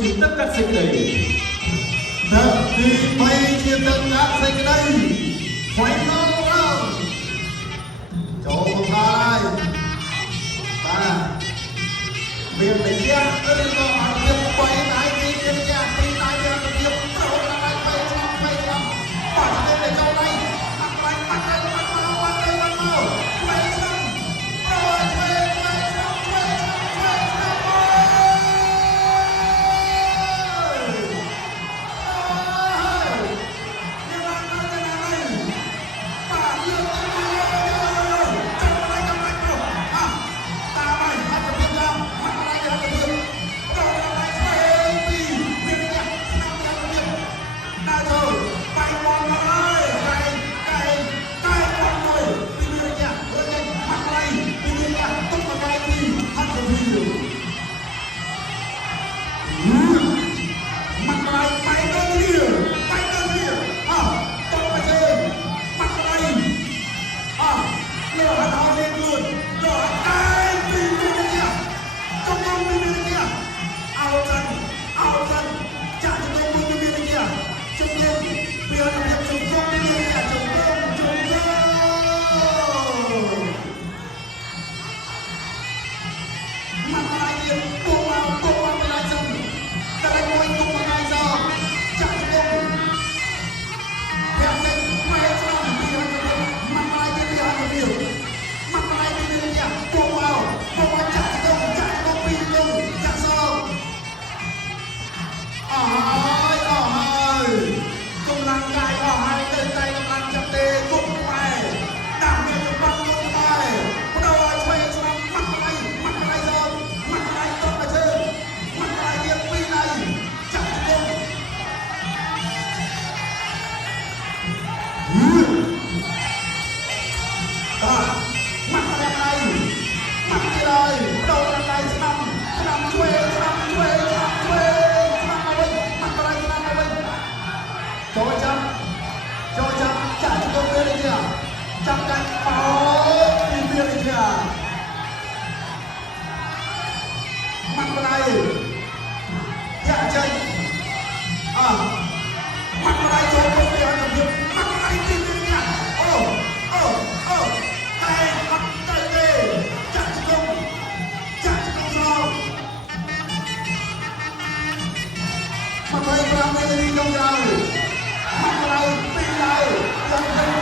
ជាទឹកកាត់សេចក្តីទឹកទី3ជាទឹកកាត់សេចក្តី Final round ចូលមកហើយបាទមានតែយ៉ាឬក៏អត់ទៀត3ដៃទីទៀតយ៉ា2ដៃទៀតទៀតត្រូវដល់ដៃ3ឆ្លង2ឆ្លងបាត់ទៅចូលដៃបាត់ទៅបាត់ទៅបាត់ទៅបាត់ទៅ2ឆ្លងអូយ2ឆ្លង2ឆ្លង2ឆ្លងHãy subscribe cho kênh Ghiền Mì Gõ để không bỏ lỡ